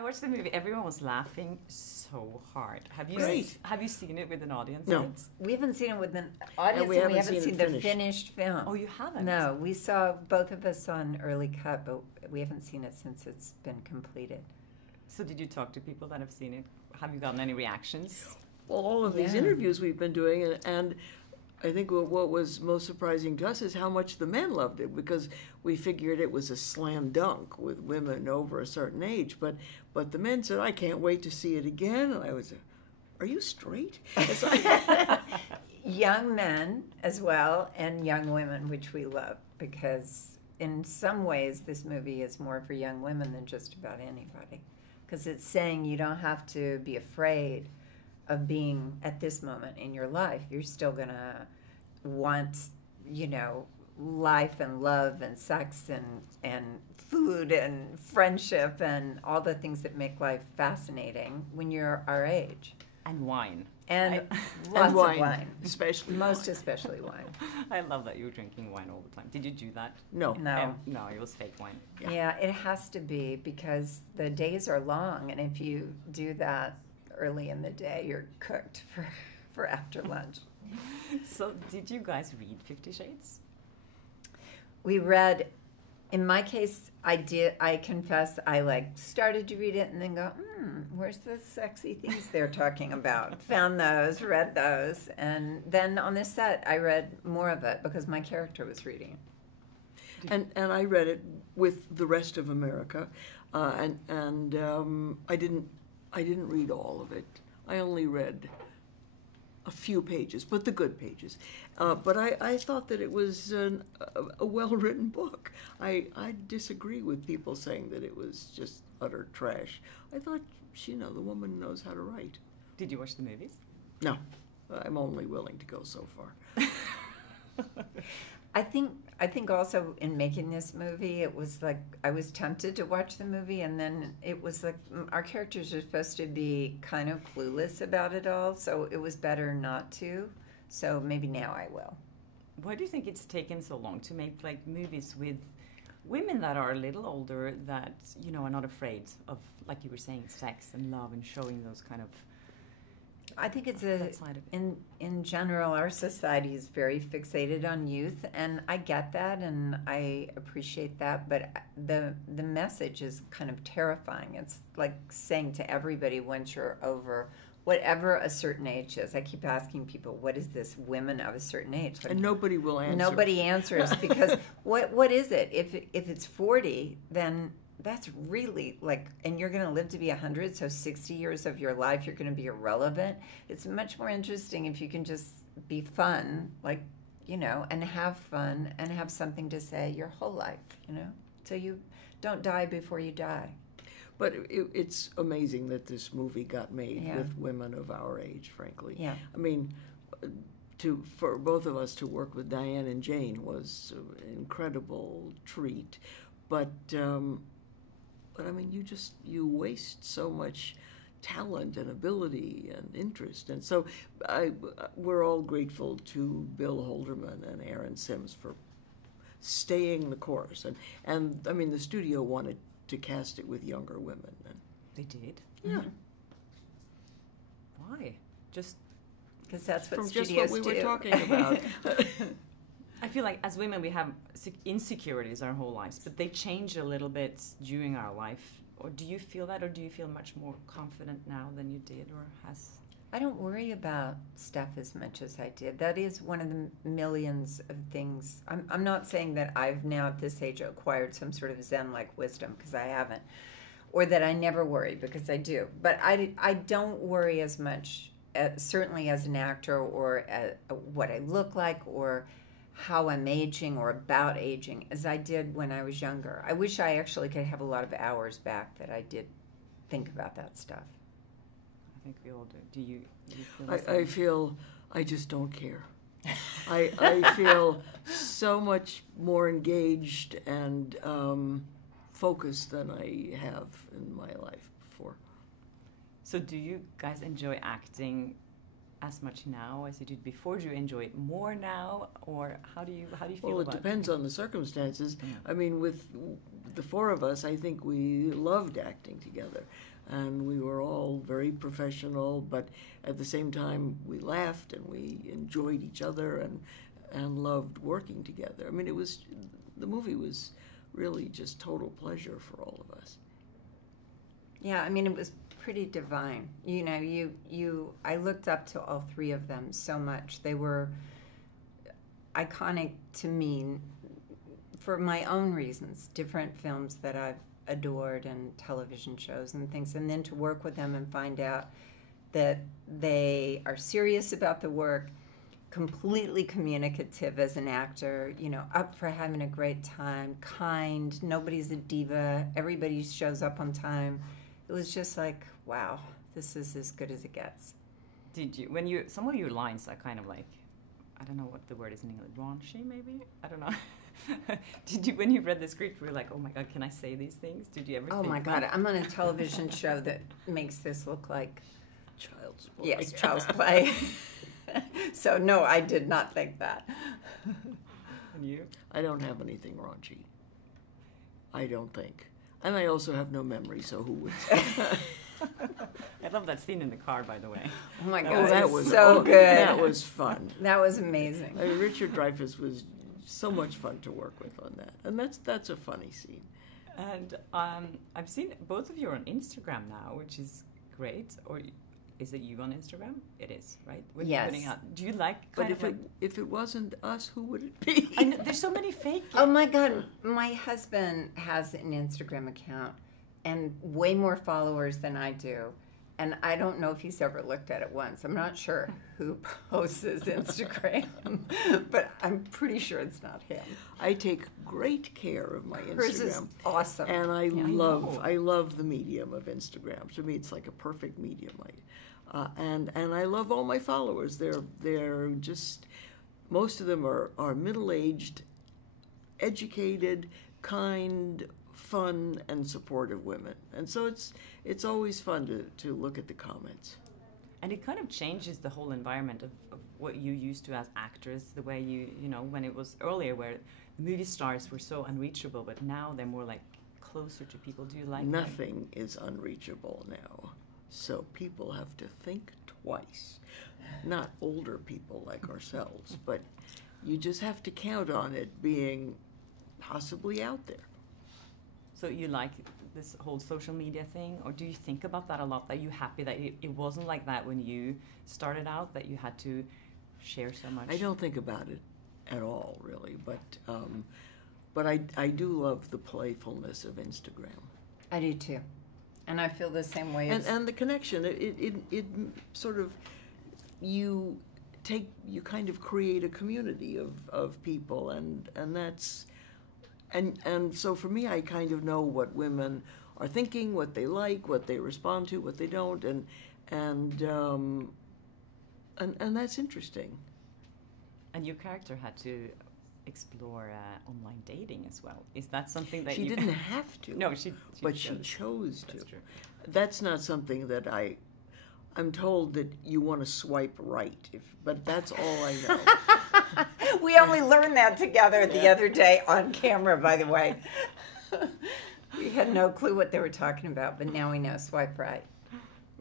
I watched the movie. Everyone was laughing so hard. Great. Have you seen it with an audience? No. yet? We haven't seen it with an audience, we and we haven't haven't seen seen it the finished. finished film. Oh, you haven't? No, we saw both of us on early cut, but we haven't seen it since it's been completed. So did you talk to people that have seen it? Have you gotten any reactions? Well, all of these Yeah. interviews we've been doing, and I think what was most surprising to us is how much the men loved it, because we figured it was a slam dunk with women over a certain age. But the men said, I can't wait to see it again. And I was, are you straight? It's like, Young men as well, and young women, which we love, because in some ways this movie is more for young women than just about anybody. Because it's saying you don't have to be afraid of being at this moment in your life. You're still going to want, life and love and sex and food and friendship and all the things that make life fascinating when you're our age. And wine. And I- lots and wine, of wine. especially Most especially wine. I love that you were drinking wine all the time. Did you do that? No. No. No, it was fake wine. Yeah, it has to be, because the days are long, and if you do that early in the day, you're cooked for after lunch. So did you guys read 50 Shades? We read, in my case, I confess, I started to read it and then go, where's the sexy things they're talking about? Found those, read those, and then on this set, I read more of it because my character was reading it. And I read it with the rest of America, and I didn't read all of it. I only read a few pages, but the good pages. But I thought that it was a well-written book. I disagree with people saying that it was just utter trash. I thought, the woman knows how to write. Did you watch the movies? No, I'm only willing to go so far. I think also in making this movie, it was like I was tempted to watch the movie, and then it was like our characters are supposed to be kind of clueless about it all, so it was better not to. So maybe now I will. Why do you think it's taken so long to make movies with women that are a little older that are not afraid of, like you were saying, sex and love and showing those kind of? I think it's that side of it. in general, our society is very fixated on youth, and I get that and I appreciate that, but the message is kind of terrifying. It's like saying to everybody, once you're over whatever a certain age is. I keep asking people, what is this women of a certain age? And nobody will answer. Nobody answers, because what is it? If it's 40, then that's really and you're going to live to be 100, so 60 years of your life you're going to be irrelevant. It's much more interesting if you can just be fun, and have fun and have something to say your whole life, so you don't die before you die. But it's amazing that this movie got made Yeah. with women of our age, frankly. Yeah. I mean, for both of us to work with Diane and Jane was an incredible treat. But I mean, you waste so much talent and ability and interest. And so we're all grateful to Bill Holderman and Aaron Sims for staying the course. And I mean, the studio wanted to cast it with younger women. And They did? yeah. Mm-hmm. Why? Just Because that's what From just studios what we were do. talking about. I feel like as women we have insecurities our whole lives, but they change a little bit during our life. Or do you feel that, or do you feel much more confident now than you did, or has? I don't worry about stuff as much as I did. That is one of the millions of things. I'm not saying that I've now at this age acquired some sort of Zen-like wisdom, because I haven't, or that I never worry, because I do. But I don't worry as much, certainly as an actor, or what I look like, or how I'm aging, or about aging, as I did when I was younger. I wish I actually could have a lot of hours back that I did think about that stuff. I think we all do. Do you feel the I same? feel I just don't care. I feel so much more engaged and focused than I have in my life before. So do you guys enjoy acting as much now as you did before? Do you enjoy it more now, or how do you feel Well, it about depends on the circumstances. Yeah. I mean, with the four of us, I think we loved acting together. And we were all very professional, but at the same time, we laughed and we enjoyed each other and loved working together. I mean, the movie was really just total pleasure for all of us. Yeah, I mean, it was pretty divine. You know, I looked up to all three of them so much. They were iconic to me for my own reasons, different films that I've adored and television shows and things, and then to work with them and find out that they are serious about the work, completely communicative as an actor, you know, up for having a great time, kind, nobody's a diva, everybody shows up on time. It was just like, wow, this is as good as it gets. Did you, some of your lines are kind of like, I don't know what the word is in English, raunchy maybe? I don't know. Did you, when you read the script, were you like, oh my God, can I say these things? Did you ever think my God, I'm on a television show that makes this look like Child's play. Yes, child's play. So no, I did not think that. And you? I don't have anything raunchy. I don't think. And I also have no memory, so who would? I love that scene in the car, by the way. Oh my God, that it's was so good. That was fun. That was amazing. I mean, Richard Dreyfuss was so much fun to work with on that, and that's a funny scene. And I've seen both of you on Instagram now, which is great. Or is it you on Instagram? It is, right? When you're Yes. putting out, do you like But kind of like? if it wasn't us, who would it be? I know, there's so many fake. Oh my God, my husband has an Instagram account and way more followers than I do. And I don't know if he's ever looked at it once. I'm not sure who posts his Instagram, but I'm pretty sure it's not him. I take great care of my Hers is Instagram, awesome. and I know. love the medium of Instagram. To me, it's like a perfect medium. And I love all my followers. They're just, most of them are middle-aged, educated, kind, fun, and supportive women. And so it's always fun to look at the comments. And it kind of changes the whole environment of what you used to as actors, the way you know, when it was earlier where the movie stars were so unreachable, but now they're more like closer to people. Do you like Nothing is unreachable now. So people have to think twice. Not older people like ourselves, but you just have to count on it being possibly out there. So you like this whole social media thing, or do you think about that a lot? That you're happy that it wasn't like that when you started out, that you had to share so much? I don't think about it at all, really, but I do love the playfulness of Instagram. I do too. And I feel the same way. And the connection, it sort of, you kind of create a community of people, and that's, and so for me, I kind of know what women are thinking, what they like, what they respond to, what they don't, and that's interesting. And your character had to explore online dating as well. Is that something that She you... didn't have to. No, she chose to. That's true. That's not something that I'm told that you want to swipe right, but that's all I know. We only learned that together the other day on camera, by the way. We had no clue what they were talking about, but now we know. Swipe right.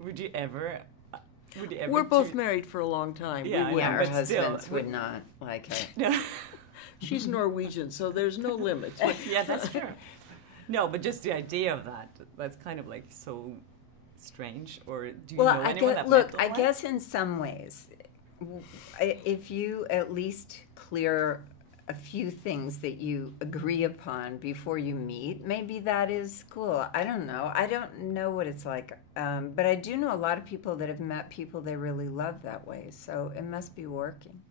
Would you ever We're both married for a long time. Yeah, Yeah, our but husbands still, would not like her. No. She's Norwegian, so there's no limits. Yeah, that's true. No, but just the idea of that's kind of like so strange. Or do you know anyone that met I one? guess in some ways, if you at least clear a few things that you agree upon before you meet, maybe that is cool. I don't know. I don't know what it's like. But I do know a lot of people that have met people they really love that way. So it must be working.